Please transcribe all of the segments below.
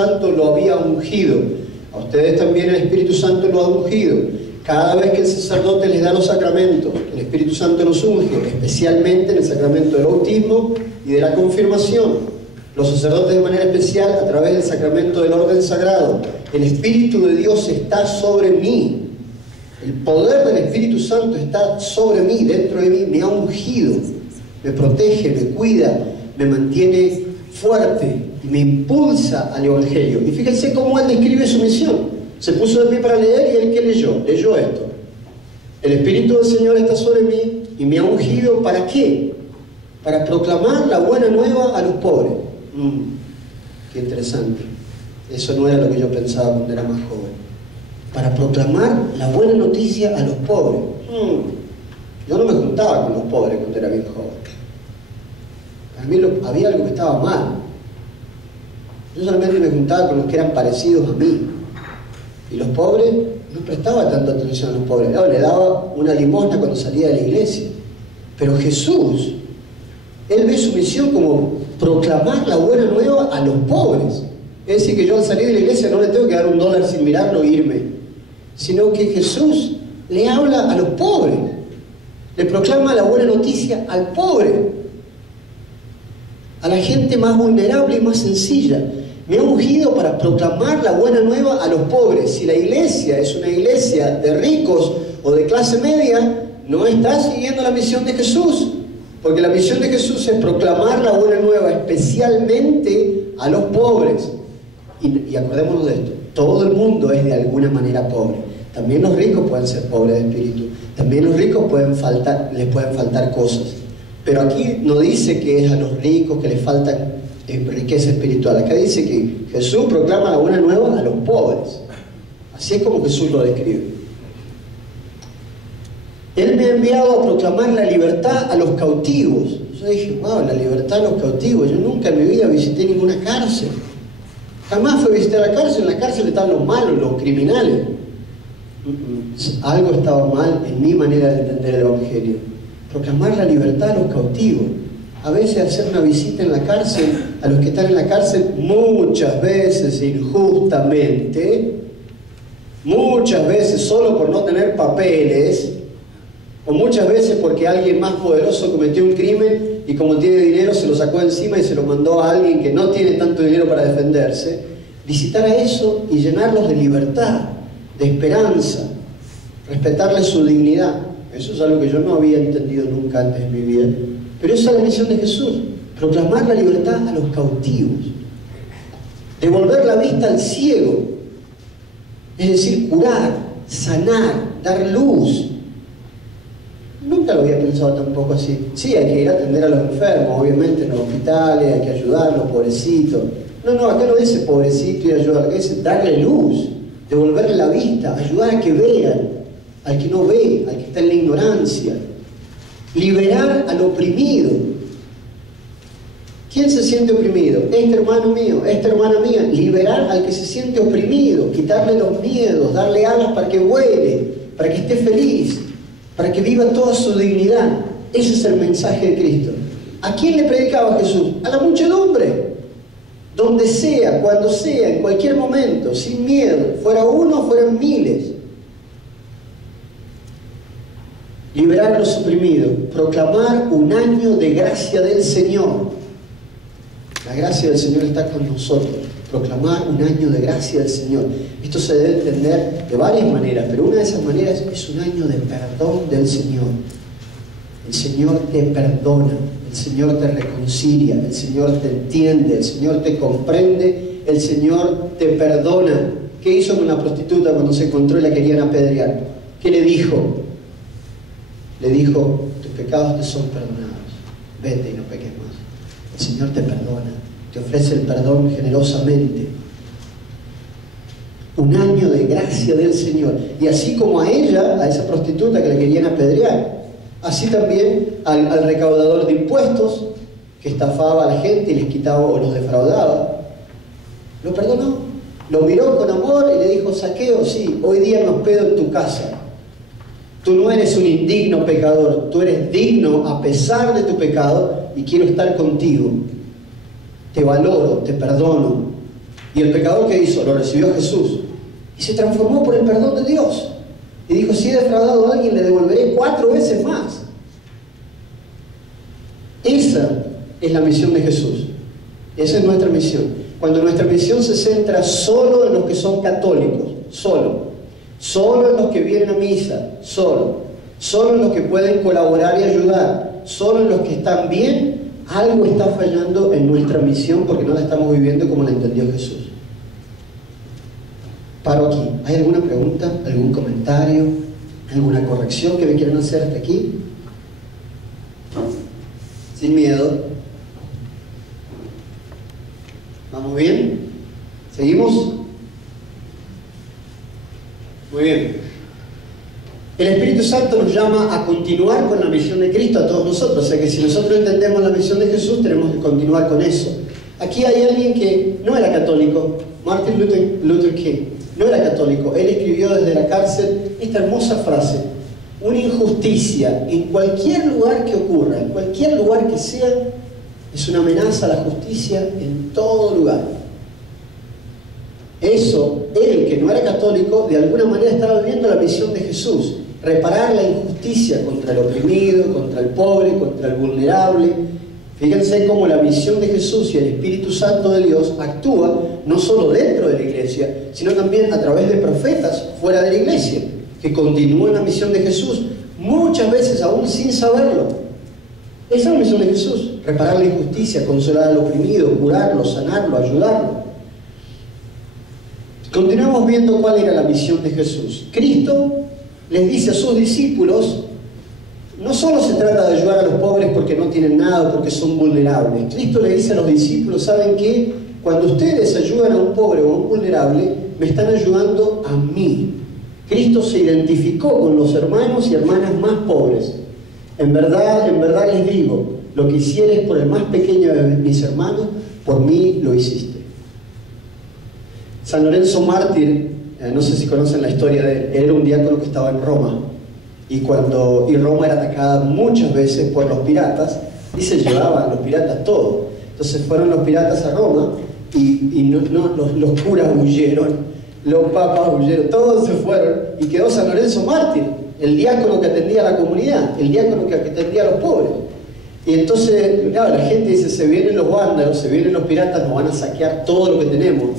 Santo lo había ungido. A ustedes también el Espíritu Santo lo ha ungido. Cada vez que el sacerdote les da los sacramentos, el Espíritu Santo los unge, especialmente en el sacramento del bautismo y de la confirmación. Los sacerdotes de manera especial a través del sacramento del orden sagrado. El Espíritu de Dios está sobre mí. El poder del Espíritu Santo está sobre mí, dentro de mí, me ha ungido, me protege, me cuida, me mantiene fuerte y me impulsa al Evangelio. Y fíjense cómo él describe su misión. Se puso de pie para leer y él ¿qué leyó? Leyó esto. El Espíritu del Señor está sobre mí y me ha ungido ¿para qué? Para proclamar la buena nueva a los pobres. Qué interesante. Eso no era lo que yo pensaba cuando era más joven. Para proclamar la buena noticia a los pobres. Yo no me juntaba con los pobres cuando era bien joven. A mí había algo que estaba mal. Yo solamente me juntaba con los que eran parecidos a mí. Y los pobres, no prestaba tanta atención a los pobres. No, le daba una limosna cuando salía de la iglesia. Pero Jesús, él ve su misión como proclamar la buena nueva a los pobres. Es decir, que yo al salir de la iglesia no le tengo que dar $1 sin mirarlo e irme, sino que Jesús le habla a los pobres, le proclama la buena noticia al pobre, a la gente más vulnerable y más sencilla. Me ha ungido para proclamar la buena nueva a los pobres. Si la iglesia es una iglesia de ricos o de clase media, no está siguiendo la misión de Jesús. Porque la misión de Jesús es proclamar la buena nueva especialmente a los pobres. Y acordémonos de esto, todo el mundo es de alguna manera pobre. También los ricos pueden ser pobres de espíritu. También los ricos les pueden faltar cosas. Pero aquí no dice que es a los ricos que les falta riqueza espiritual. Acá dice que Jesús proclama la buena nueva a los pobres. Así es como Jesús lo describe. Él me ha enviado a proclamar la libertad a los cautivos. Yo dije, wow, la libertad a los cautivos. Yo nunca en mi vida visité ninguna cárcel. Jamás fui a visitar la cárcel. En la cárcel estaban los malos, los criminales. Algo estaba mal en mi manera de entender el Evangelio. Proclamar la libertad a los cautivos. A veces hacer una visita en la cárcel, a los que están en la cárcel, muchas veces injustamente, muchas veces solo por no tener papeles, o muchas veces porque alguien más poderoso cometió un crimen y como tiene dinero se lo sacó encima y se lo mandó a alguien que no tiene tanto dinero para defenderse. Visitar a eso y llenarlos de libertad, de esperanza, respetarles su dignidad. Eso es algo que yo no había entendido nunca antes en mi vida. Pero esa es la misión de Jesús, proclamar la libertad a los cautivos, devolver la vista al ciego, es decir, curar, sanar, dar luz. Nunca lo había pensado tampoco así. Sí, hay que ir a atender a los enfermos, obviamente, en los hospitales, hay que ayudarlos, pobrecitos. No, acá no dice pobrecito y ayudar, acá dice darle luz, devolverle la vista, ayudar a que vean, al que no ve, al que está en la ignorancia. Liberar al oprimido. ¿Quién se siente oprimido? Este hermano mío, esta hermana mía. Liberar al que se siente oprimido, quitarle los miedos, darle alas para que vuele, para que esté feliz, para que viva toda su dignidad. Ese es el mensaje de Cristo. ¿A quién le predicaba Jesús? A la muchedumbre. Donde sea, cuando sea, en cualquier momento, sin miedo. Fuera uno, fueran miles. Liberar a los oprimidos, proclamar un año de gracia del Señor. La gracia del Señor está con nosotros. Proclamar un año de gracia del Señor. Esto se debe entender de varias maneras, pero una de esas maneras es un año de perdón del Señor. El Señor te perdona, el Señor te reconcilia, el Señor te entiende, el Señor te comprende, el Señor te perdona. ¿Qué hizo con la prostituta cuando se encontró y la querían apedrear? ¿Qué le dijo? Le dijo, tus pecados te son perdonados, vete y no peques más. El Señor te perdona, te ofrece el perdón generosamente. Un año de gracia del Señor. Y así como a ella, a esa prostituta que la querían apedrear, así también al recaudador de impuestos que estafaba a la gente y les quitaba o los defraudaba, lo perdonó, lo miró con amor y le dijo, Zaqueo, sí, hoy día me hospedo en tu casa. Tú no eres un indigno pecador, tú eres digno a pesar de tu pecado y quiero estar contigo. Te valoro, te perdono. Y el pecador, ¿qué hizo? Lo recibió a Jesús y se transformó por el perdón de Dios. Y dijo, si he defraudado a alguien, le devolveré 4 veces más. Esa es la misión de Jesús. Esa es nuestra misión. Cuando nuestra misión se centra solo en los que son católicos, solo en los que vienen a misa, solo en los que pueden colaborar y ayudar, solo en los que están bien, algo está fallando en nuestra misión porque no la estamos viviendo como la entendió Jesús. Paro aquí. ¿Hay alguna pregunta, algún comentario, alguna corrección que me quieran hacer hasta aquí? Sin miedo. ¿Vamos bien? ¿Seguimos? Muy bien. El Espíritu Santo nos llama a continuar con la misión de Cristo a todos nosotros. O sea que si nosotros entendemos la misión de Jesús, tenemos que continuar con eso. Aquí hay alguien que no era católico, Martin Luther King. No era católico. Él escribió desde la cárcel esta hermosa frase: una injusticia en cualquier lugar que ocurra, en cualquier lugar que sea, es una amenaza a la justicia en todo lugar. Eso, él que no era católico, de alguna manera estaba viviendo la misión de Jesús: reparar la injusticia contra el oprimido, contra el pobre, contra el vulnerable. Fíjense cómo la misión de Jesús y el Espíritu Santo de Dios actúa no solo dentro de la iglesia, sino también a través de profetas fuera de la iglesia, que continúan la misión de Jesús, muchas veces aún sin saberlo. Esa es la misión de Jesús: reparar la injusticia, consolar al oprimido, curarlo, sanarlo, ayudarlo. Continuamos viendo cuál era la misión de Jesús. Cristo les dice a sus discípulos, no solo se trata de ayudar a los pobres porque no tienen nada, porque son vulnerables. Cristo le dice a los discípulos, ¿saben qué? Cuando ustedes ayudan a un pobre o a un vulnerable, me están ayudando a mí. Cristo se identificó con los hermanos y hermanas más pobres. En verdad les digo, lo que hicieres por el más pequeño de mis hermanos, por mí lo hiciste. San Lorenzo Mártir, no sé si conocen la historia de él, era un diácono que estaba en Roma. Y Roma era atacada muchas veces por los piratas, y se llevaban los piratas todo. Entonces fueron los piratas a Roma, y los curas huyeron, los papas huyeron, todos se fueron, y quedó San Lorenzo Mártir, el diácono que atendía a la comunidad, el diácono que atendía a los pobres. Y entonces, claro, la gente dice, se vienen los vándalos, se vienen los piratas, nos van a saquear todo lo que tenemos.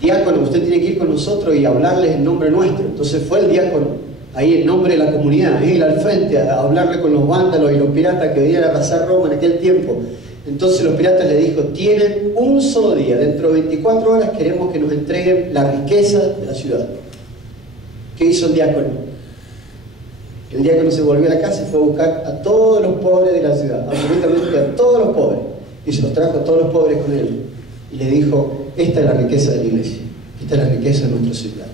Diácono, usted tiene que ir con nosotros y hablarles en nombre nuestro. Entonces fue el diácono, ahí en nombre de la comunidad, él al frente, a hablarle con los vándalos y los piratas que venían a arrasar Roma en aquel tiempo. Entonces los piratas le dijo, tienen un solo día, dentro de 24 horas queremos que nos entreguen la riqueza de la ciudad. ¿Qué hizo el diácono? El diácono se volvió a la casa y fue a buscar a todos los pobres de la ciudad, absolutamente a todos los pobres, y se los trajo a todos los pobres con él. Y le dijo, esta es la riqueza de la iglesia, esta es la riqueza de nuestra ciudad.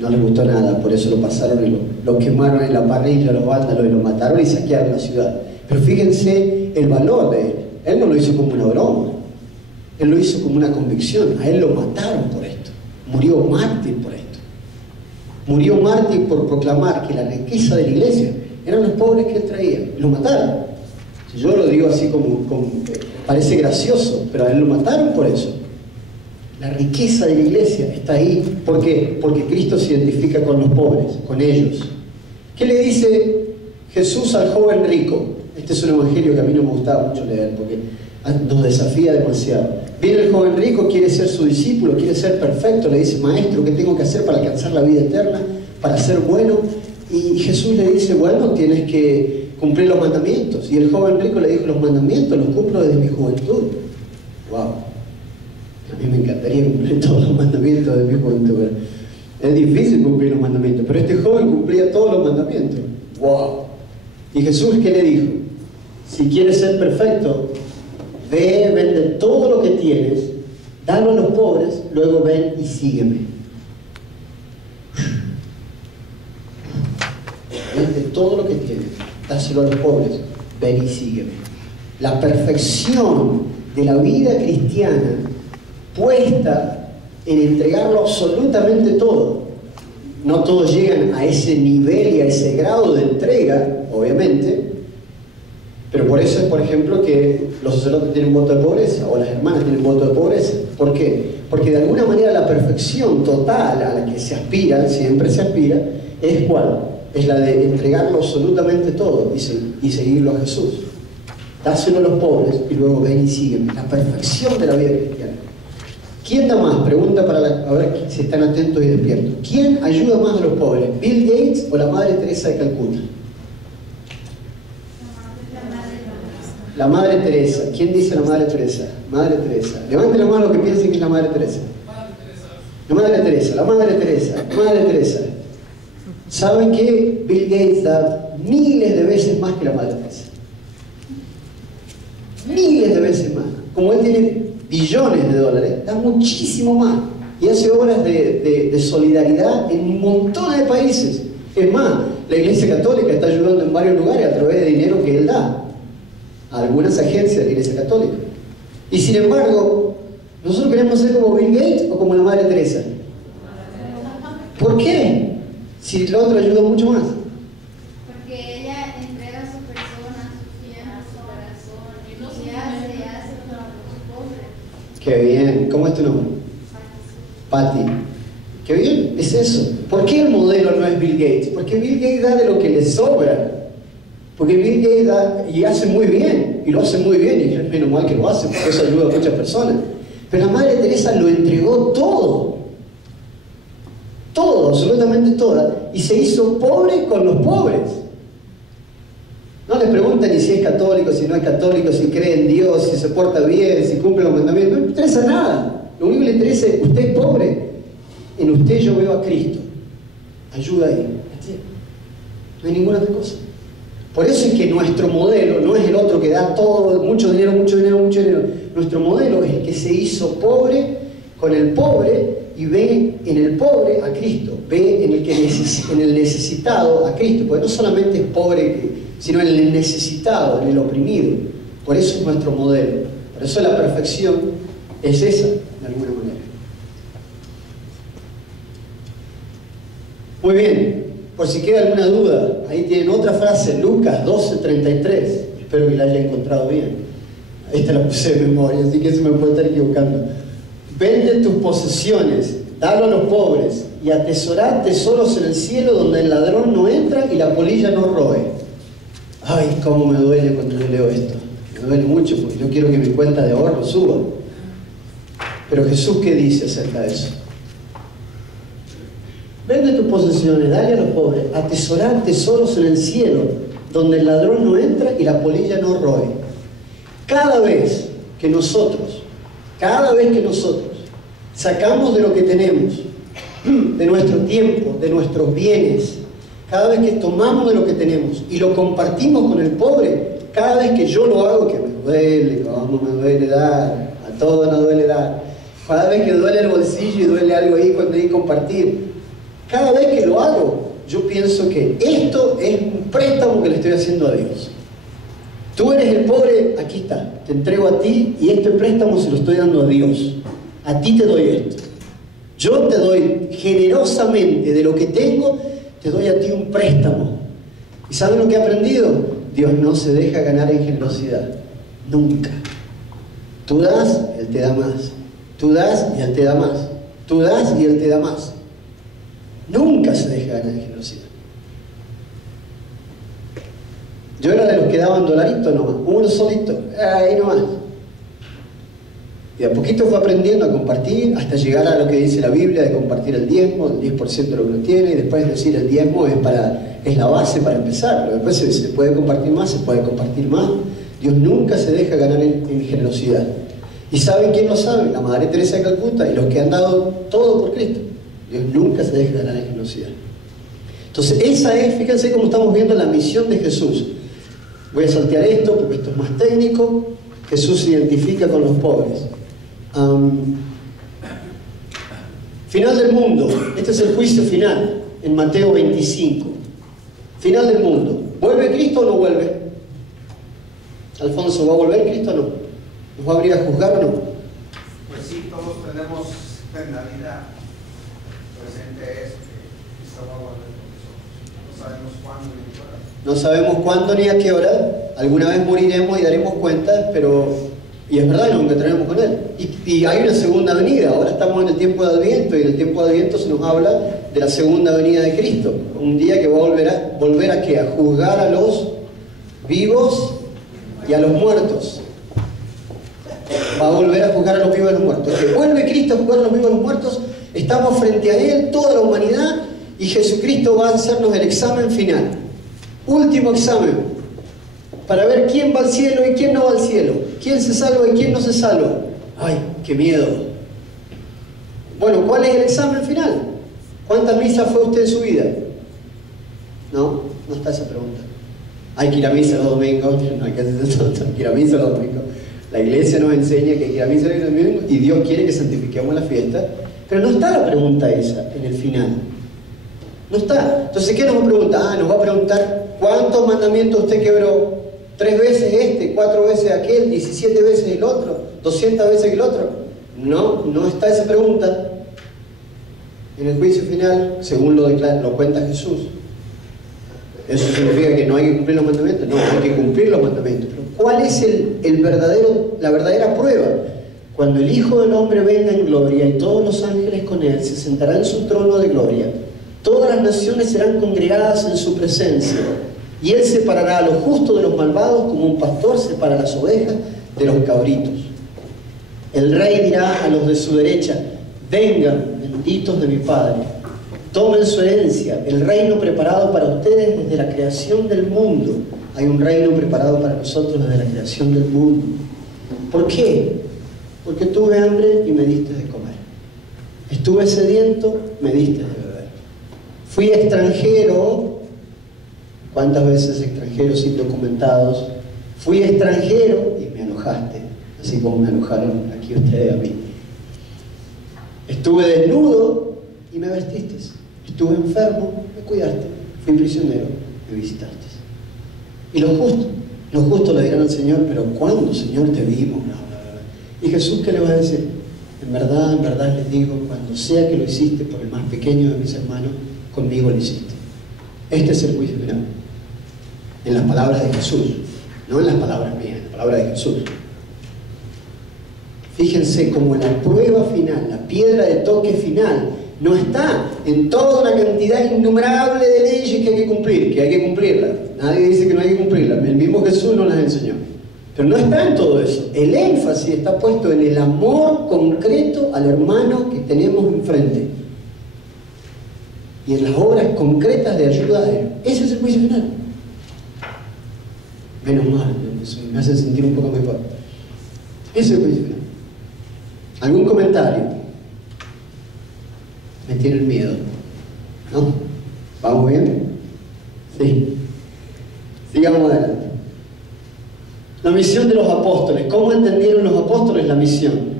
No les gustó nada, por eso lo pasaron y lo quemaron en la parrilla, los vándalos, y lo mataron y saquearon la ciudad. Pero fíjense el valor de él. Él no lo hizo como una broma, él lo hizo como una convicción. A él lo mataron por esto, murió mártir por esto. Murió mártir por proclamar que la riqueza de la iglesia eran los pobres que él traía. Lo mataron. Yo lo digo así como parece gracioso, pero a él lo mataron por eso. La riqueza de la iglesia está ahí. ¿Por qué? Porque Cristo se identifica con los pobres, con ellos. ¿Qué le dice Jesús al joven rico? Este es un evangelio que a mí no me gustaba mucho leer porque nos desafía demasiado. Viene el joven rico, quiere ser su discípulo, quiere ser perfecto, le dice, maestro, ¿qué tengo que hacer para alcanzar la vida eterna, para ser bueno? Y Jesús le dice, bueno, tienes que cumplir los mandamientos. Y el joven rico le dijo, los mandamientos los cumplo desde mi juventud. ¡Wow! A mí me encantaría cumplir todos los mandamientos de mi juventud, pero es difícil cumplir los mandamientos, pero este joven cumplía todos los mandamientos. ¡Wow! Y Jesús, ¿qué le dijo? Si quieres ser perfecto, ve, vende todo lo que tienes, dalo a los pobres, luego ven y sígueme. Vende todo lo que tienes, dáselo a los pobres, ven y sígueme. La perfección de la vida cristiana puesta en entregarlo absolutamente todo. No todos llegan a ese nivel y a ese grado de entrega, obviamente, pero por eso es, por ejemplo, que los sacerdotes tienen voto de pobreza, o las hermanas tienen voto de pobreza. ¿Por qué? Porque de alguna manera la perfección total a la que se aspira, siempre se aspira, ¿es cuál? Es la de entregarlo absolutamente todo y seguirlo a Jesús. Dáselo a los pobres y luego ven y sígueme. La perfección de la vida cristiana. ¿Quién da más? Pregunta a ver si están atentos y despiertos. ¿Quién ayuda más a los pobres? ¿Bill Gates o la Madre Teresa de Calcuta? La Madre Teresa. ¿Quién dice la Madre Teresa? Madre Teresa. Levanten la mano los que piensen que es la Madre Teresa. La Madre Teresa, la Madre Teresa, la Madre Teresa. ¿Saben qué? Bill Gates da miles de veces más que la Madre Teresa. Miles de veces más. Como él tiene billones de dólares, da muchísimo más. Y hace obras de solidaridad en montones de países. Es más, la Iglesia Católica está ayudando en varios lugares a través de dinero que él da a algunas agencias de la Iglesia Católica. Y sin embargo, ¿nosotros queremos ser como Bill Gates o como la Madre Teresa? ¿Por qué? Si la otra ayuda mucho más. Porque ella entrega a su persona, su tiempo, su corazón, y hace para los pobres. Qué bien. ¿Cómo es tu nombre? Patti. Qué bien, es eso. ¿Por qué el modelo no es Bill Gates? Porque Bill Gates da de lo que le sobra. Porque Bill Gates da y hace muy bien, y lo hace muy bien, y es menos mal que lo hace, porque eso ayuda a muchas personas. Pero la Madre Teresa lo entregó todo. Todo, absolutamente todo. Y se hizo pobre con los pobres. No les preguntan ni si es católico, si no es católico, si cree en Dios, si se porta bien, si cumple los mandamientos. No le interesa nada. Lo único que le interesa es, usted es pobre, en usted yo veo a Cristo. Ayuda ahí. No hay ninguna otra cosa. Por eso es que nuestro modelo no es el otro que da todo, mucho dinero, mucho dinero, mucho dinero. Nuestro modelo es el que se hizo pobre con el pobre y ve en el pobre a Cristo, ve en el necesitado a Cristo, porque no solamente es pobre, sino en el necesitado, en el oprimido. Por eso es nuestro modelo. Por eso la perfección es esa, de alguna manera. Muy bien. Por si queda alguna duda, ahí tienen otra frase, Lucas 12:33. Espero que la haya encontrado bien. Esta la puse de memoria, así que se me puede estar equivocando. Vende tus posesiones, dalo a los pobres y atesorá tesoros en el cielo donde el ladrón no entra y la polilla no roe. Ay, cómo me duele cuando yo leo esto. Me duele mucho porque yo quiero que mi cuenta de ahorro suba. Pero Jesús, ¿qué dice acerca de eso? Vende tus posesiones, dale a los pobres, atesorá tesoros en el cielo, donde el ladrón no entra y la polilla no roe. Cada vez que nosotros sacamos de lo que tenemos, de nuestro tiempo, de nuestros bienes, cada vez que tomamos de lo que tenemos y lo compartimos con el pobre, cada vez que yo lo hago, que me duele, cómo me duele dar, a todos nos duele dar, cada vez que duele el bolsillo y duele algo ahí cuando hay que compartir, cada vez que lo hago, yo pienso que esto es un préstamo que le estoy haciendo a Dios. Tú eres el pobre, aquí está, te entrego a ti y este préstamo se lo estoy dando a Dios. A ti te doy esto. Yo te doy generosamente de lo que tengo, te doy a ti un préstamo. ¿Y saben lo que he aprendido? Dios no se deja ganar en generosidad. Nunca. Tú das, Él te da más. Tú das y Él te da más. Tú das y Él te da más. Nunca se deja ganar en generosidad. Yo era de los que daban $1 nomás, uno solito, ahí nomás. Y a poquito fue aprendiendo a compartir hasta llegar a lo que dice la Biblia de compartir el diezmo, el 10% de lo que uno tiene, y después decir el diezmo es la base para empezar. Pero después se puede compartir más, se puede compartir más. Dios nunca se deja ganar en generosidad. ¿Y saben quién lo sabe? La Madre Teresa de Calcuta y los que han dado todo por Cristo. Dios nunca se deja ganar en generosidad. Entonces esa es, fíjense cómo estamos viendo la misión de Jesús. Voy a saltear esto porque esto es más técnico. Jesús se identifica con los pobres. Final del mundo. Este es el juicio final en Mateo 25. Final del mundo. ¿Vuelve Cristo o no vuelve? Alfonso, ¿va a volver Cristo o no? ¿Nos va a abrir a juzgar o no? Pues sí, todos tenemos en la vida presente es que Cristo va a volver con nosotros. No sabemos cuándo ni a qué hora. No sabemos cuándo ni a qué hora. Alguna vez moriremos y daremos cuenta, pero Y es verdad, nos encontraremos con Él. Y hay una segunda venida. Ahora estamos en el tiempo de Adviento, y en el tiempo de Adviento se nos habla de la segunda venida de Cristo. Un día que va a volver a ¿qué? A juzgar a los vivos y a los muertos. Va a volver a juzgar a los vivos y a los muertos. Que vuelve Cristo a juzgar a los vivos y a los muertos. Estamos frente a Él, toda la humanidad, y Jesucristo va a hacernos el examen final. Último examen. Para ver quién va al cielo y quién no va al cielo. Quién se salva y quién no se salva. ¡Ay, qué miedo! Bueno, ¿cuál es el examen final? ¿Cuántas misas fue usted en su vida? No está esa pregunta. Hay que ir a misa los domingos. No hay que ir a misa los domingos. La iglesia nos enseña que hay que ir a misa los domingos y Dios quiere que santifiquemos la fiesta. Pero no está la pregunta esa en el final. No está. Entonces, ¿qué nos va a preguntar? Nos va a preguntar ¿cuántos mandamientos usted quebró? 3 veces 4 veces aquel, 17 veces el otro, 200 veces el otro. No está esa pregunta en el juicio final, según lo cuenta Jesús. ¿Eso significa que no hay que cumplir los mandamientos? No, hay que cumplir los mandamientos. Pero ¿cuál es la verdadera prueba? Cuando el Hijo del Hombre venga en gloria y todos los ángeles con Él, se sentará en su trono de gloria. Todas las naciones serán congregadas en su presencia. Y Él separará a los justos de los malvados, como un pastor separa las ovejas de los cabritos. El Rey dirá a los de su derecha: vengan, benditos de mi Padre, tomen su herencia, el reino preparado para ustedes desde la creación del mundo. Hay un reino preparado para nosotros desde la creación del mundo. ¿Por qué? Porque tuve hambre y me diste de comer. Estuve sediento, me diste de beber. Fui extranjero. ¿Cuántas veces extranjeros indocumentados? Fui extranjero y me alojaste, así como me alojaron aquí ustedes a mí. Estuve desnudo y me vestiste. Estuve enfermo, me cuidaste. Fui prisionero, me visitaste. Y los justos le dirán al Señor: pero ¿cuándo, Señor, te vimos? Y Jesús, ¿qué le va a decir? En verdad les digo, cuando sea que lo hiciste por el más pequeño de mis hermanos, conmigo lo hiciste. Este es el juicio final. En las palabras de Jesús, no en las palabras mías, en las palabras de Jesús. Fíjense cómo la prueba final, la piedra de toque final, no está en toda una cantidad innumerable de leyes que hay que cumplir, que hay que cumplirlas. Nadie dice que no hay que cumplirlas, el mismo Jesús nos las enseñó. Pero no está en todo eso. El énfasis está puesto en el amor concreto al hermano que tenemos enfrente. Y en las obras concretas de ayuda a él. Ese es el juicio final. Menos mal, me hace sentir un poco mejor. Ese es el juicio final. ¿Algún comentario? Me tienen miedo, ¿no? ¿Vamos bien? Sí. Sigamos adelante. La misión de los apóstoles. ¿Cómo entendieron los apóstoles la misión?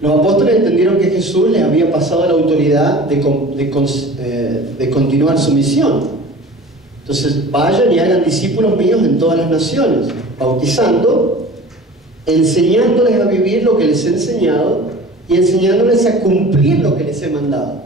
Los apóstoles entendieron que Jesús les había pasado la autoridad de continuar su misión. Entonces, vayan y hagan discípulos míos en todas las naciones, bautizando, enseñándoles a vivir lo que les he enseñado y enseñándoles a cumplir lo que les he mandado.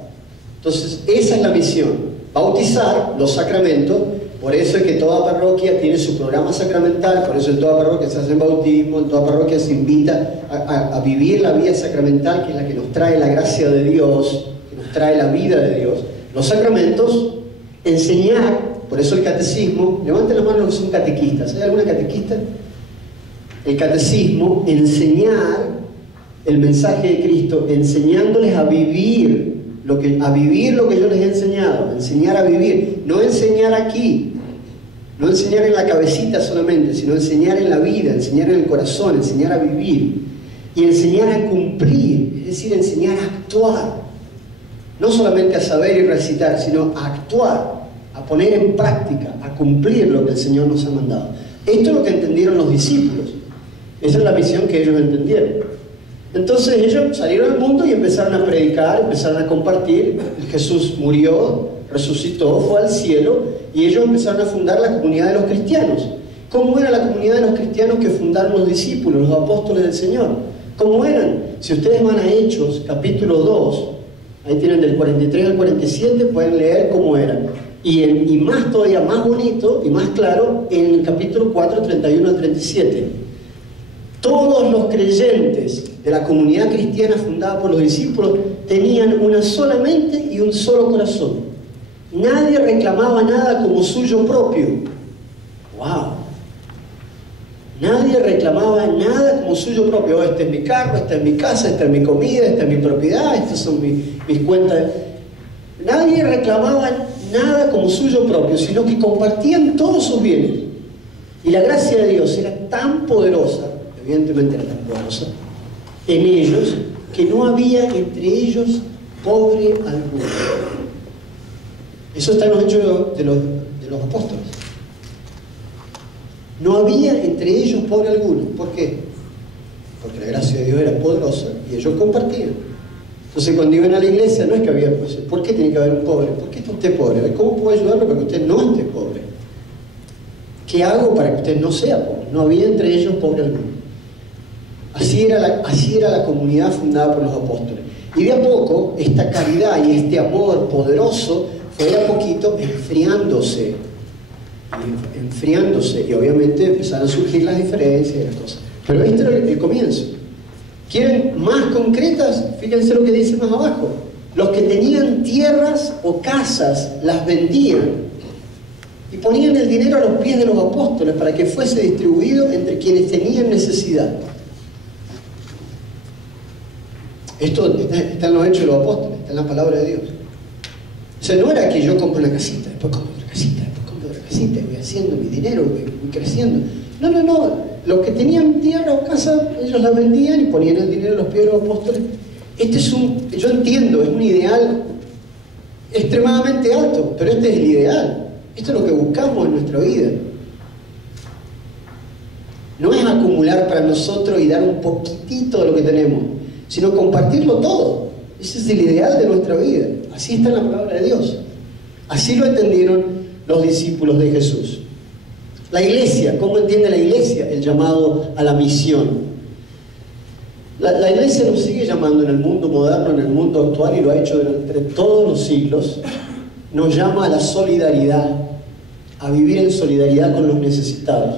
Entonces, esa es la misión: bautizar, los sacramentos. Por eso es que toda parroquia tiene su programa sacramental, por eso en toda parroquia se hace bautismo, en toda parroquia se invita a vivir la vida sacramental, que es la que nos trae la gracia de Dios, que nos trae la vida de Dios. Los sacramentos, enseñar. Por eso el catecismo, levanten la mano los que son catequistas. ¿Hay alguna catequista? El catecismo, enseñar el mensaje de Cristo, enseñándoles a vivir lo que yo les he enseñado, enseñar a vivir, no enseñar aquí, no enseñar en la cabecita solamente, sino enseñar en la vida, enseñar en el corazón, enseñar a vivir y enseñar a cumplir, es decir, enseñar a actuar, no solamente a saber y recitar, sino a actuar, a poner en práctica, a cumplir lo que el Señor nos ha mandado. Esto es lo que entendieron los discípulos. Esa es la misión que ellos entendieron. Entonces ellos salieron al mundo y empezaron a predicar, empezaron a compartir. Jesús murió, resucitó, fue al cielo y ellos empezaron a fundar la comunidad de los cristianos. ¿Cómo era la comunidad de los cristianos que fundaron los discípulos, los apóstoles del Señor? ¿Cómo eran? Si ustedes van a Hechos, capítulo 2, ahí tienen del 43 al 47, pueden leer cómo eran. Y más todavía, más bonito y más claro, en el capítulo 4, 31 al 37. Todos los creyentes de la comunidad cristiana fundada por los discípulos tenían una sola mente y un solo corazón. Nadie reclamaba nada como suyo propio. ¡Wow! Nadie reclamaba nada como suyo propio. Oh, este es mi carro, esta es mi casa, esta es mi comida, esta es mi propiedad, estas son mis cuentas. Nadie reclamaba nada como suyo propio, sino que compartían todos sus bienes. Y la gracia de Dios era tan poderosa, evidentemente era tan poderosa, en ellos, que no había entre ellos pobre alguno. Eso está en los Hechos de los Apóstoles. No había entre ellos pobre alguno. ¿Por qué? Porque la gracia de Dios era poderosa y ellos compartían. Entonces cuando iban a la iglesia no es que había, pues, ¿por qué tiene que haber un pobre? ¿Por qué está usted pobre? ¿Cómo puedo ayudarlo para que usted no esté pobre? ¿Qué hago para que usted no sea pobre? No había entre ellos pobre alguno. Así era la comunidad fundada por los apóstoles. Y de a poco esta caridad y este amor poderoso fue de a poquito enfriándose. Y obviamente empezaron a surgir las diferencias y las cosas. Pero este era el comienzo. ¿Quieren más concretas? Fíjense lo que dice más abajo. Los que tenían tierras o casas las vendían y ponían el dinero a los pies de los apóstoles para que fuese distribuido entre quienes tenían necesidad. Esto está en los Hechos de los Apóstoles, está en la palabra de Dios. O sea, no era que yo compro una casita, después compro otra casita, después compro otra casita, y voy haciendo mi dinero, voy creciendo. No. Los que tenían tierra o casa, ellos la vendían y ponían el dinero a los pies de los apóstoles. Yo entiendo, es un ideal extremadamente alto, pero este es el ideal. Esto es lo que buscamos en nuestra vida. No es acumular para nosotros y dar un poquitito de lo que tenemos, sino compartirlo todo. Ese es el ideal de nuestra vida. Así está en la palabra de Dios. Así lo entendieron los discípulos de Jesús. La iglesia, ¿cómo entiende la iglesia el llamado a la misión? La iglesia nos sigue llamando en el mundo moderno, en el mundo actual, y lo ha hecho durante todos los siglos. Nos llama a la solidaridad, a vivir en solidaridad con los necesitados.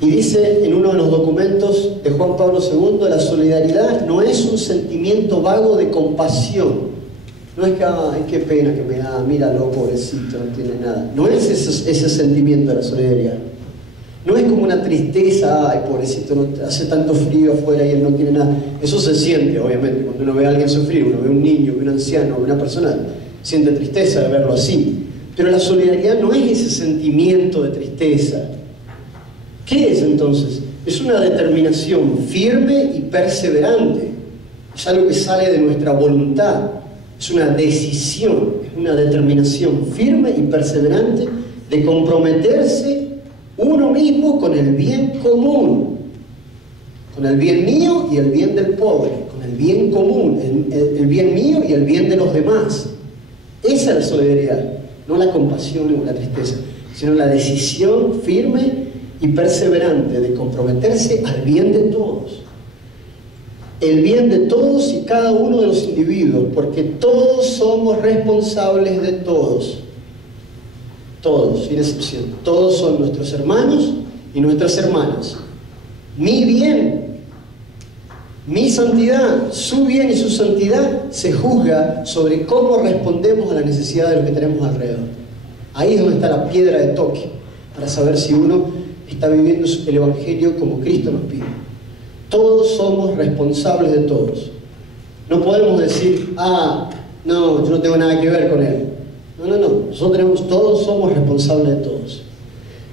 Y dice en uno de los documentos de Juan Pablo II, la solidaridad no es un sentimiento vago de compasión. No es que, ay, qué pena que me da, míralo, pobrecito, no tiene nada. No es ese sentimiento de la solidaridad. No es como una tristeza, ay, pobrecito, no, hace tanto frío afuera y él no tiene nada. Eso se siente, obviamente, cuando uno ve a alguien sufrir, uno ve a un niño, ve a un anciano, ve a una persona, siente tristeza de verlo así. Pero la solidaridad no es ese sentimiento de tristeza. ¿Qué es entonces? Es una determinación firme y perseverante. Es algo que sale de nuestra voluntad. Es una decisión, es una determinación firme y perseverante de comprometerse uno mismo con el bien común, con el bien mío y el bien del pobre, con el bien común, el bien mío y el bien de los demás. Esa es la solidaridad, no la compasión o la tristeza, sino la decisión firme y perseverante de comprometerse al bien de todos. El bien de todos y cada uno de los individuos, porque todos somos responsables de todos. Todos, sin excepción. Todos son nuestros hermanos y nuestras hermanas. Mi bien, mi santidad, su bien y su santidad se juzga sobre cómo respondemos a la necesidad de lo que tenemos alrededor. Ahí es donde está la piedra de toque, para saber si uno está viviendo el Evangelio como Cristo nos pide. Todos somos responsables de todos. No podemos decir, no, yo no tengo nada que ver con él. No. Todos somos responsables de todos.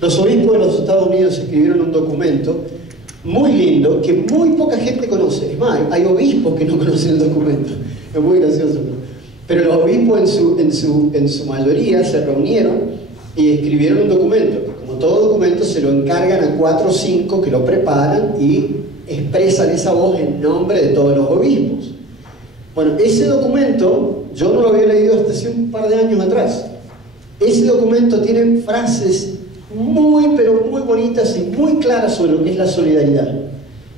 Los obispos de los Estados Unidos escribieron un documento muy lindo que muy poca gente conoce. Es más, hay obispos que no conocen el documento. Es muy gracioso. Pero los obispos en su mayoría se reunieron y escribieron un documento. Como todo documento se lo encargan a 4 o 5 que lo preparan y expresan esa voz en nombre de todos los obispos. Bueno, ese documento yo no lo había leído hasta hace un par de años atrás. Ese documento tiene frases pero muy bonitas y muy claras sobre lo que es la solidaridad.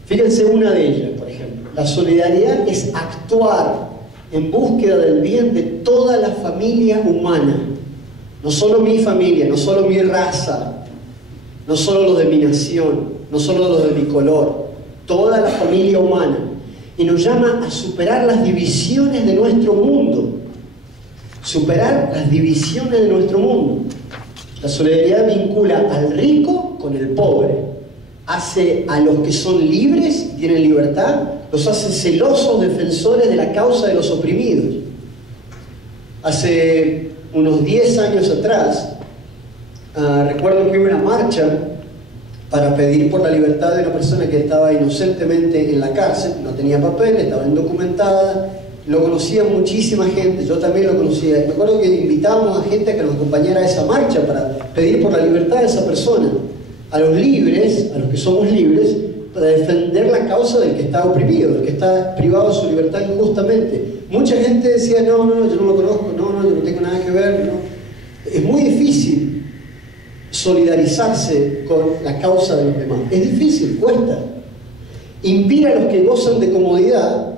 Fíjense una de ellas, por ejemplo. La solidaridad es actuar en búsqueda del bien de toda la familia humana. No solo mi familia, no solo mi raza, no solo los de mi nación, no solo los de mi color. toda la familia humana, y nos llama a superar las divisiones de nuestro mundo. Superar las divisiones de nuestro mundo. La solidaridad vincula al rico con el pobre, hace a los que son libres y tienen libertad, los hace celosos defensores de la causa de los oprimidos. Hace unos 10 años atrás, recuerdo que hubo una marcha para pedir por la libertad de una persona que estaba inocentemente en la cárcel, no tenía papel, estaba indocumentada, lo conocía muchísima gente, yo también lo conocía. Me acuerdo que invitábamos a gente a que nos acompañara a esa marcha para pedir por la libertad de esa persona, a los libres, a los que somos libres, para defender la causa del que está oprimido, del que está privado de su libertad injustamente. Mucha gente decía, no, yo no lo conozco, yo no tengo nada que ver, no. Es muy difícil solidarizarse con la causa de los demás. Es difícil, cuesta. Impide a los que gozan de comodidad,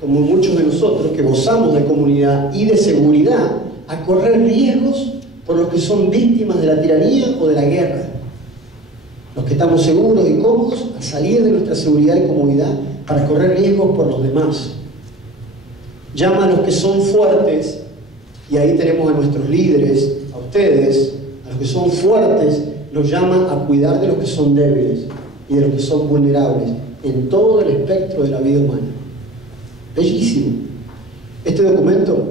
como muchos de nosotros que gozamos de comunidad y de seguridad, a correr riesgos por los que son víctimas de la tiranía o de la guerra. Los que estamos seguros y cómodos a salir de nuestra seguridad y comodidad para correr riesgos por los demás. Llama a los que son fuertes, y ahí tenemos a nuestros líderes, a ustedes, a los que son fuertes, los llama a cuidar de los que son débiles y de los que son vulnerables en todo el espectro de la vida humana. Bellísimo. Este documento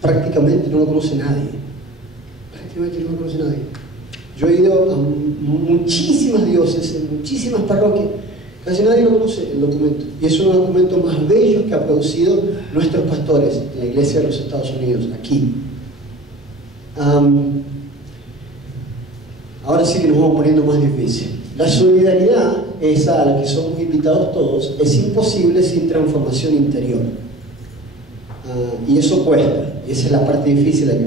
prácticamente no lo conoce nadie. Prácticamente no lo conoce nadie. Yo he ido a muchísimas diócesis, muchísimas parroquias, casi nadie lo conoce el documento. Y es uno de los documentos más bellos que ha producido nuestros pastores en la Iglesia de los Estados Unidos, aquí. Ahora sí que nos vamos poniendo más difícil. La solidaridad, esa a la que somos invitados todos, es imposible sin transformación interior. Y eso cuesta, y esa es la parte difícil aquí.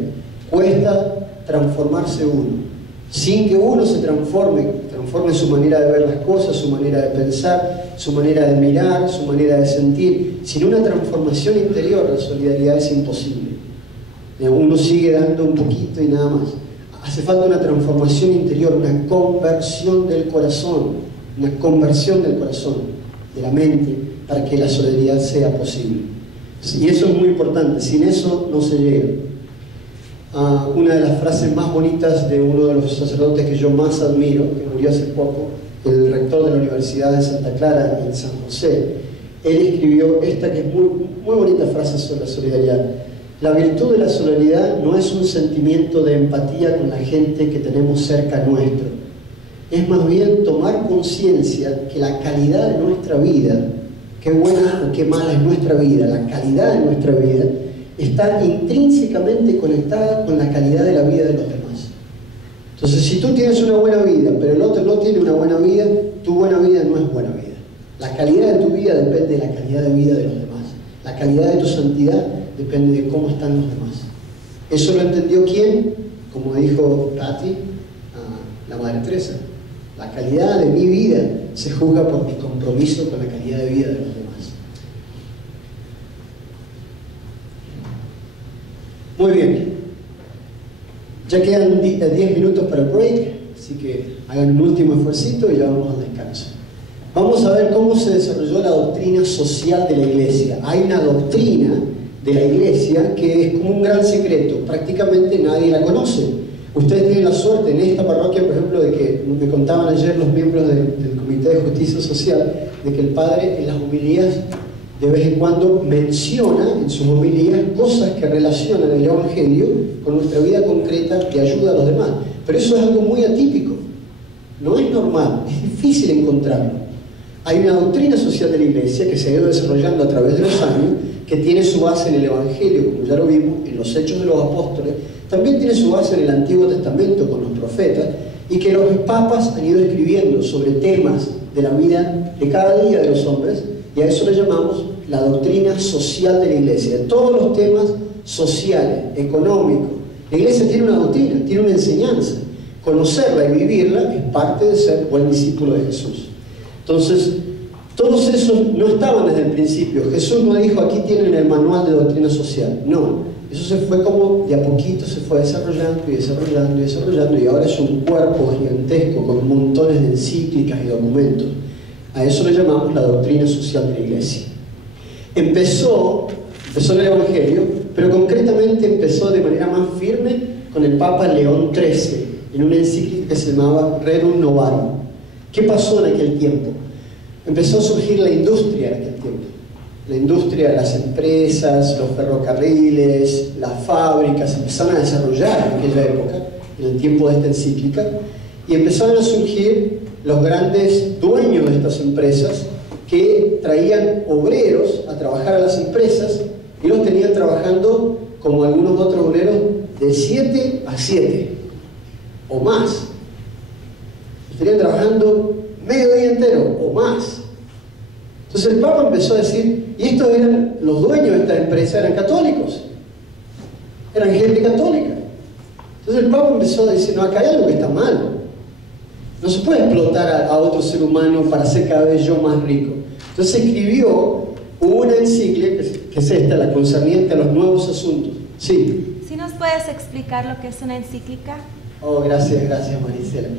Cuesta transformarse uno. Sin que uno se transforme su manera de ver las cosas, su manera de pensar, su manera de mirar, su manera de sentir. Sin una transformación interior, la solidaridad es imposible. Uno sigue dando un poquito y nada más. Hace falta una transformación interior, una conversión del corazón, de la mente, para que la solidaridad sea posible. Y eso es muy importante, sin eso no se llega. Una de las frases más bonitas de uno de los sacerdotes que yo más admiro, que murió hace poco, el rector de la Universidad de Santa Clara en San José, él escribió esta que es muy bonita frase sobre la solidaridad. La virtud de la solidaridad no es un sentimiento de empatía con la gente que tenemos cerca nuestro. Es más bien tomar conciencia que la calidad de nuestra vida, qué buena o qué mala es nuestra vida, la calidad de nuestra vida, está intrínsecamente conectada con la calidad de la vida de los demás. Entonces, si tú tienes una buena vida, pero el otro no tiene una buena vida, tu buena vida no es buena vida. La calidad de tu vida depende de la calidad de vida de los demás. La calidad de tu santidad depende de cómo están los demás. ¿Eso lo entendió quién? Como dijo Patti, la Madre Teresa. La calidad de mi vida se juzga por mi compromiso con la calidad de vida de los demás. Muy bien. Ya quedan 10 minutos para el break, así que hagan un último esfuercito y ya vamos al descanso. Vamos a ver cómo se desarrolló la doctrina social de la Iglesia. Hay una doctrina de la Iglesia que es como un gran secreto, prácticamente nadie la conoce. Ustedes tienen la suerte en esta parroquia, por ejemplo, de que me contaban ayer los miembros del Comité de Justicia Social, de que el Padre en las homilías de vez en cuando menciona en sus homilías cosas que relacionan el Evangelio con nuestra vida concreta de ayuda a los demás. Pero eso es algo muy atípico, no es normal, es difícil encontrarlo. Hay una doctrina social de la Iglesia que se ha ido desarrollando a través de los años, que tiene su base en el Evangelio, como ya lo vimos, en los Hechos de los Apóstoles, también tiene su base en el Antiguo Testamento con los profetas, y que los papas han ido escribiendo sobre temas de la vida de cada día de los hombres, y a eso le llamamos la doctrina social de la Iglesia. Todos los temas sociales, económicos. La Iglesia tiene una doctrina, tiene una enseñanza. Conocerla y vivirla es parte de ser buen discípulo de Jesús. Entonces, Todos esos no estaban desde el principio. Jesús no dijo, aquí tienen el manual de doctrina social. No, eso se fue como de a poquito, se fue desarrollando y desarrollando y desarrollando, y ahora es un cuerpo gigantesco con montones de encíclicas y documentos. A eso le llamamos la doctrina social de la Iglesia. Empezó en el Evangelio, pero concretamente empezó de manera más firme con el Papa León XIII, en una encíclica que se llamaba Rerum Novarum. ¿Qué pasó en aquel tiempo? Empezó a surgir la industria en aquel tiempo. La industria de las empresas, los ferrocarriles, las fábricas, empezaron a desarrollar en aquella época, en el tiempo de esta encíclica, y empezaron a surgir los grandes dueños de estas empresas que traían obreros a trabajar a las empresas y los tenían trabajando como algunos otros obreros de 7 a 7 o más. Los tenían trabajando medio día entero o más. Entonces el Papa empezó a decir, y estos eran los dueños de esta empresa, eran católicos, eran gente católica. Entonces el Papa empezó a decir, no, acá hay algo que está mal. No se puede explotar a otro ser humano para hacer cada vez yo más rico. Entonces escribió una encíclica, que es esta, la concerniente a los nuevos asuntos. Sí. ¿Sí nos puedes explicar lo que es una encíclica? Oh, gracias Marisela.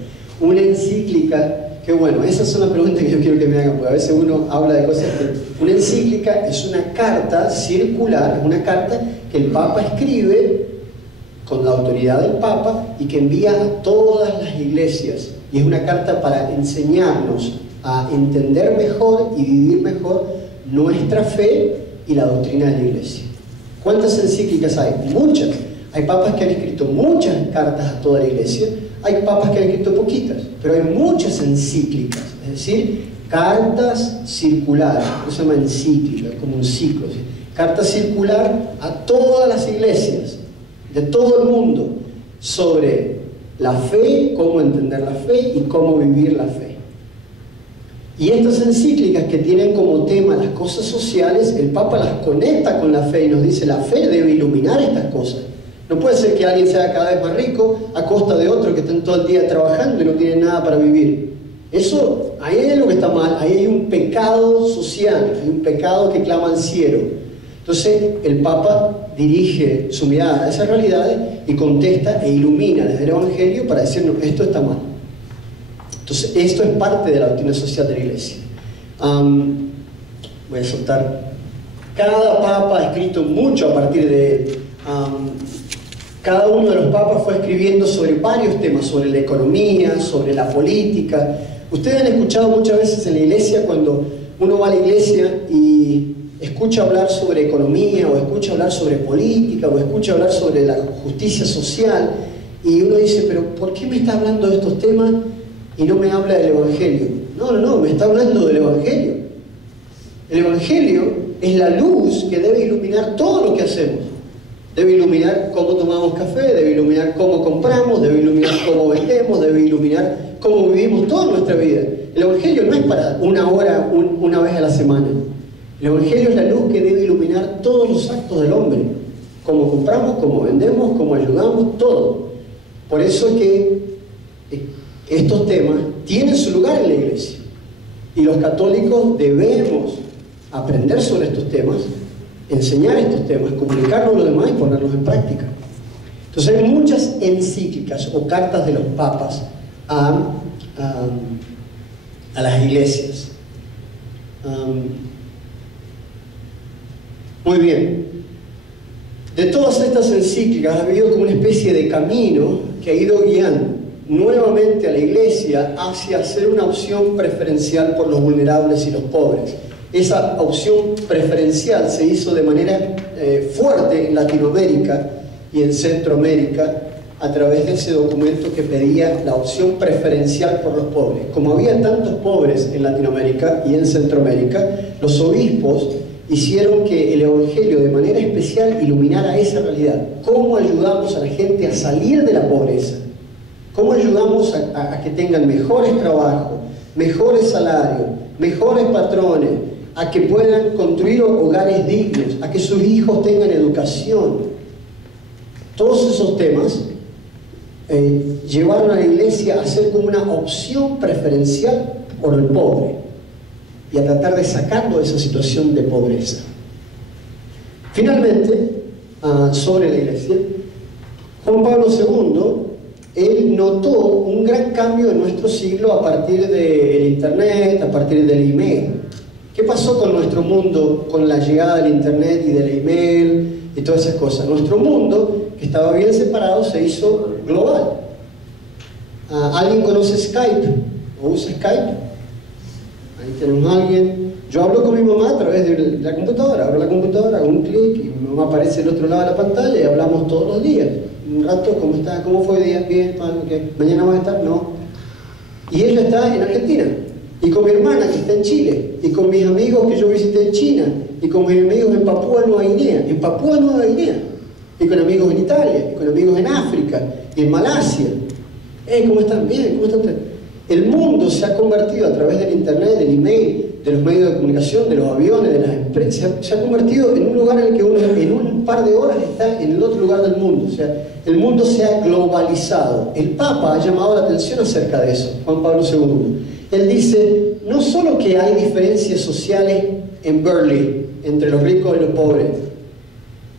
Una encíclica, que bueno, esa es una pregunta que yo quiero que me hagan, porque a veces uno habla de cosas que... Una encíclica es una carta circular, es una carta que el Papa escribe con la autoridad del Papa y que envía a todas las iglesias. Y es una carta para enseñarnos a entender mejor y vivir mejor nuestra fe y la doctrina de la Iglesia. ¿Cuántas encíclicas hay? Muchas. Hay papas que han escrito muchas cartas a toda la Iglesia, hay papas que han escrito poquitas, pero hay muchas encíclicas, es decir, cartas circulares, eso se llama encíclica, como un ciclo, ¿sí? Carta circular a todas las iglesias de todo el mundo sobre la fe, cómo entender la fe y cómo vivir la fe. Y estas encíclicas que tienen como tema las cosas sociales, el Papa las conecta con la fe y nos dice, la fe debe iluminar estas cosas. No puede ser que alguien sea cada vez más rico a costa de otro que estén todo el día trabajando y no tienen nada para vivir. Eso, ahí es lo que está mal, ahí hay un pecado social, hay un pecado que clama al cielo. Entonces el Papa dirige su mirada a esas realidades y contesta e ilumina desde el Evangelio para decirnos, esto está mal. Entonces esto es parte de la doctrina social de la Iglesia. Voy a soltar. Cada Papa ha escrito mucho a partir de él. Cada uno de los papas fue escribiendo sobre varios temas, sobre la economía, sobre la política. Ustedes han escuchado muchas veces en la iglesia, cuando uno va a la iglesia y escucha hablar sobre economía, o escucha hablar sobre política, o escucha hablar sobre la justicia social, y uno dice, pero ¿por qué me está hablando de estos temas y no me habla del Evangelio? No, me está hablando del Evangelio. El Evangelio es la luz que debe iluminar todo lo que hacemos. Debe iluminar cómo tomamos café, debe iluminar cómo compramos, debe iluminar cómo vendemos, debe iluminar cómo vivimos toda nuestra vida. El Evangelio no es para una hora, una vez a la semana. El Evangelio es la luz que debe iluminar todos los actos del hombre. Cómo compramos, cómo vendemos, cómo ayudamos, todo. Por eso es que estos temas tienen su lugar en la iglesia. Y los católicos debemos aprender sobre estos temas, enseñar estos temas, comunicarlos a los demás y ponerlos en práctica. Entonces hay muchas encíclicas o cartas de los papas a las iglesias. Muy bien. De todas estas encíclicas ha habido como una especie de camino que ha ido guiando nuevamente a la iglesia hacia ser una opción preferencial por los vulnerables y los pobres. Esa opción preferencial se hizo de manera fuerte en Latinoamérica y en Centroamérica a través de ese documento que pedía la opción preferencial por los pobres. Como había tantos pobres en Latinoamérica y en Centroamérica, los obispos hicieron que el Evangelio de manera especial iluminara esa realidad. ¿Cómo ayudamos a la gente a salir de la pobreza? ¿Cómo ayudamos a que tengan mejores trabajos, mejores salarios, mejores patrones, a que puedan construir hogares dignos, a que sus hijos tengan educación? Todos esos temas llevaron a la iglesia a ser como una opción preferencial por el pobre. y a tratar de sacarlo de esa situación de pobreza. Finalmente, sobre la iglesia, Juan Pablo II, él notó un gran cambio en nuestro siglo a partir del internet, a partir del email. ¿Qué pasó con nuestro mundo con la llegada del internet y del email y todas esas cosas? Nuestro mundo, que estaba bien separado, se hizo global. ¿Alguien conoce Skype o usa Skype? Ahí tenemos a alguien. Yo hablo con mi mamá a través de la computadora, abro la computadora, hago un clic y mi mamá aparece del otro lado de la pantalla y hablamos todos los días. Un rato, ¿cómo está? ¿Cómo fue el día? Bien, mal, ¿qué? ¿Mañana va a estar? No. Y ella está en Argentina, y con mi hermana que está en Chile, y con mis amigos que yo visité en China, y con mis amigos en Papúa Nueva Guinea, y con amigos en Italia, y con amigos en África, y en Malasia. ¿Cómo están? Bien, ¿cómo están ustedes? El mundo se ha convertido a través del internet, del email, de los medios de comunicación, de los aviones, de las empresas, se ha convertido en un lugar en el que uno en un par de horas está en el otro lugar del mundo. O sea, el mundo se ha globalizado. El Papa ha llamado la atención acerca de eso, Juan Pablo II. Él dice, no solo que hay diferencias sociales en Berkeley, entre los ricos y los pobres,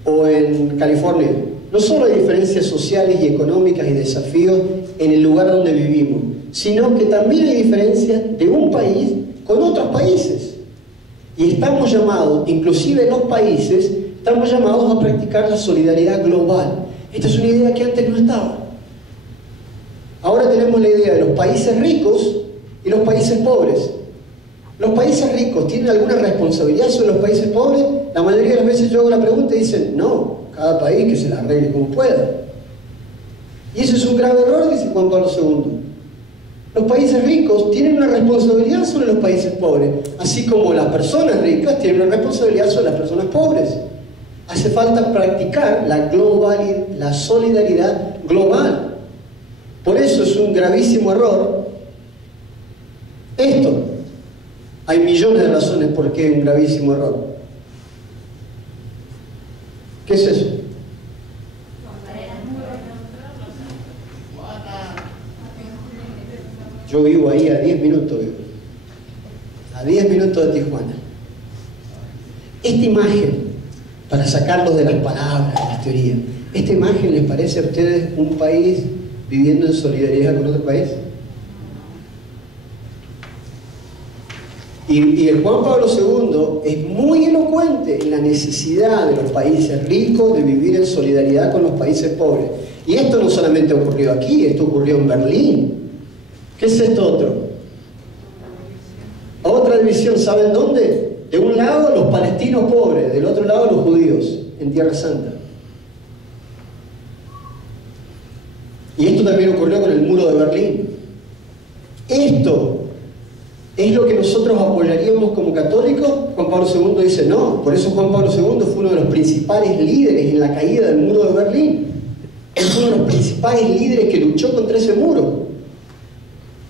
o en California, no solo hay diferencias sociales y económicas y desafíos en el lugar donde vivimos, sino que también hay diferencias de un país con otros países. Y estamos llamados, inclusive los países, estamos llamados a practicar la solidaridad global. Esta es una idea que antes no estaba. Ahora tenemos la idea de los países ricos y los países pobres. ¿Los países ricos tienen alguna responsabilidad sobre los países pobres? La mayoría de las veces yo hago la pregunta y dicen, no, cada país que se la arregle como pueda. Y eso es un grave error, dice Juan Pablo II. Los países ricos tienen una responsabilidad sobre los países pobres, así como las personas ricas tienen una responsabilidad sobre las personas pobres. Hace falta practicar la solidaridad global. Por eso es un gravísimo error esto. Hay millones de razones por qué es un gravísimo error. ¿Qué es eso? Yo vivo ahí a 10 minutos, a 10 minutos de Tijuana. Esta imagen, para sacarlos de las palabras, de las teorías, ¿esta imagen les parece a ustedes un país viviendo en solidaridad con otro país? Y el Juan Pablo II es muy elocuente en la necesidad de los países ricos de vivir en solidaridad con los países pobres. Y esto no solamente ocurrió aquí, esto ocurrió en Berlín. ¿Qué es esto otro? Otra división, ¿saben dónde? De un lado los palestinos pobres, del otro lado los judíos, en Tierra Santa. Y esto también ocurrió con el muro de Berlín. Esto es lo que nosotros apoyaríamos como católicos. Juan Pablo II dice no. Por eso Juan Pablo II fue uno de los principales líderes en la caída del muro de Berlín. Él fue uno de los principales líderes que luchó contra ese muro.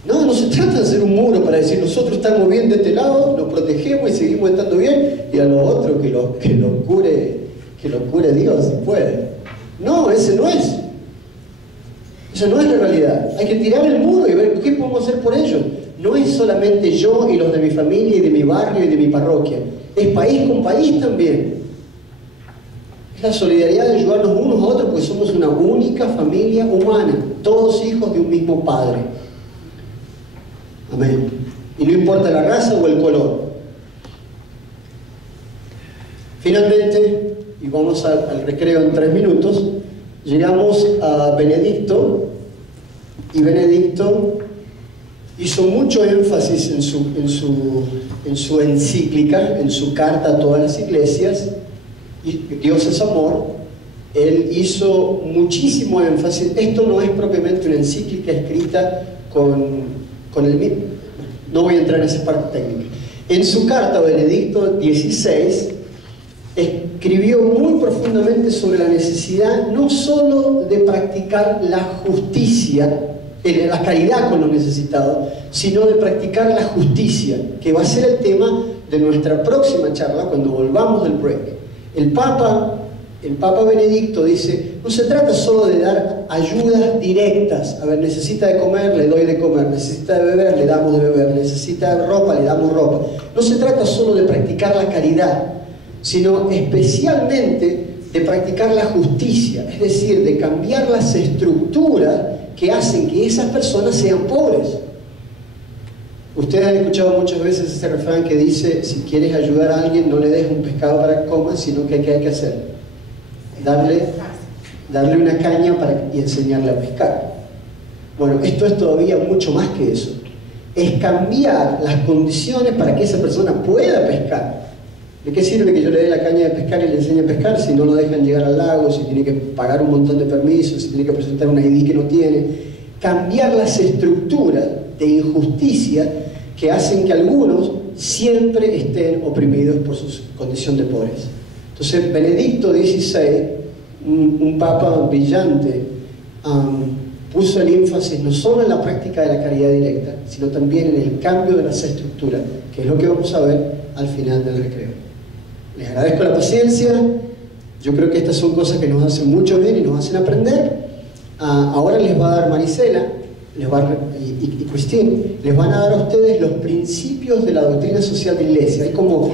No se trata de hacer un muro para decir nosotros estamos bien de este lado, nos protegemos y seguimos estando bien, y a los otros que lo cure Dios si puede. No, ese no es. Esa no es la realidad. Hay que tirar el muro y ver qué podemos hacer por ellos. No es solamente yo y los de mi familia y de mi barrio y de mi parroquia. Es país con país también. Es la solidaridad de ayudarnos unos a otros porque somos una única familia humana, todos hijos de un mismo Padre. Amén. Y no importa la raza o el color. Finalmente, y vamos al recreo en 3 minutos, llegamos a Benedicto, y Benedicto hizo mucho énfasis en su encíclica, en su carta a todas las iglesias, y Dios es amor. Él hizo muchísimo énfasis. Esto no es propiamente una encíclica escrita con el mismo. No voy a entrar en esa parte técnica. En su carta, Benedicto XVI escribió muy profundamente sobre la necesidad no solo de practicar la justicia, la caridad con los necesitados, sino de practicar la justicia, que va a ser el tema de nuestra próxima charla cuando volvamos del break. El Papa el Papa Benedicto dice, no se trata solo de dar ayudas directas. A ver, necesita de comer, le doy de comer, necesita de beber, le damos de beber, necesita de ropa, le damos ropa. No se trata solo de practicar la caridad, sino especialmente de practicar la justicia, es decir, de cambiar las estructuras que hacen que esas personas sean pobres. Ustedes han escuchado muchas veces ese refrán que dice, si quieres ayudar a alguien, no le des un pescado para que coma, sino que ¿qué hay que hacer? Darle una caña y enseñarle a pescar. Bueno, esto es todavía mucho más que eso. Es cambiar las condiciones para que esa persona pueda pescar. ¿De qué sirve que yo le dé la caña de pescar y le enseñe a pescar si no lo dejan llegar al lago, si tiene que pagar un montón de permisos, si tiene que presentar una ID que no tiene? Cambiar las estructuras de injusticia que hacen que algunos siempre estén oprimidos por su condición de pobreza. Entonces, Benedicto XVI, un papa brillante, puso el énfasis no solo en la práctica de la caridad directa, sino también en el cambio de las estructuras, que es lo que vamos a ver al final del recreo. Les agradezco la paciencia. Yo creo que estas son cosas que nos hacen mucho bien y nos hacen aprender. Ahora les va a dar Marisela y Cristín, les van a dar a ustedes los principios de la doctrina social de la Iglesia. Hay como,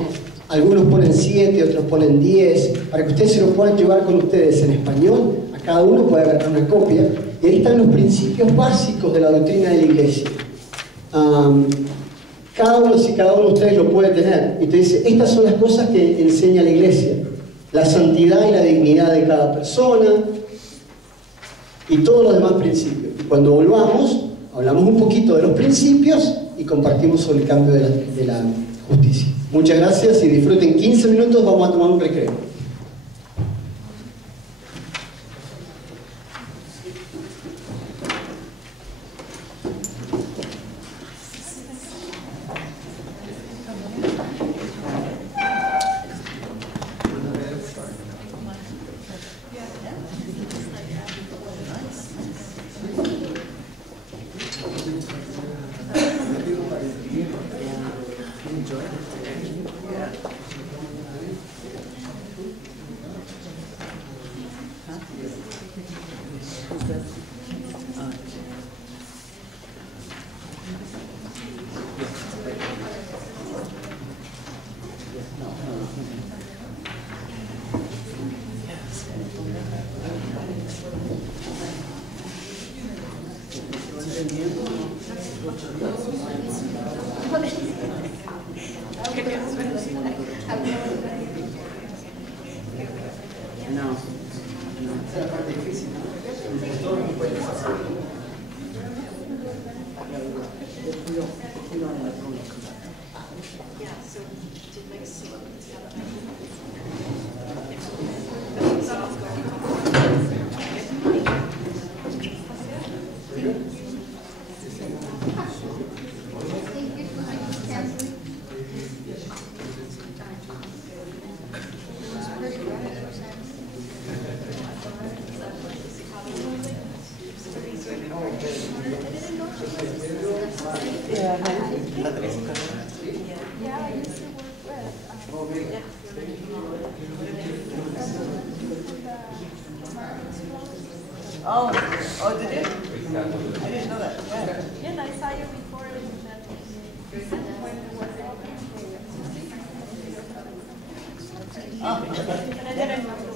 algunos ponen 7, otros ponen 10, para que ustedes se lo puedan llevar con ustedes en español. A cada uno puede agarrar una copia. Y ahí están los principios básicos de la doctrina de la Iglesia. Cada uno de ustedes lo puede tener. Y te dice, estas son las cosas que enseña la Iglesia. La santidad y la dignidad de cada persona. Y todos los demás principios. Y cuando volvamos, hablamos un poquito de los principios y compartimos sobre el cambio de la justicia. Muchas gracias y disfruten 15 minutos, vamos a tomar un recreo. Oh, did it? I didn't know that. Yes, I saw you before. Oh.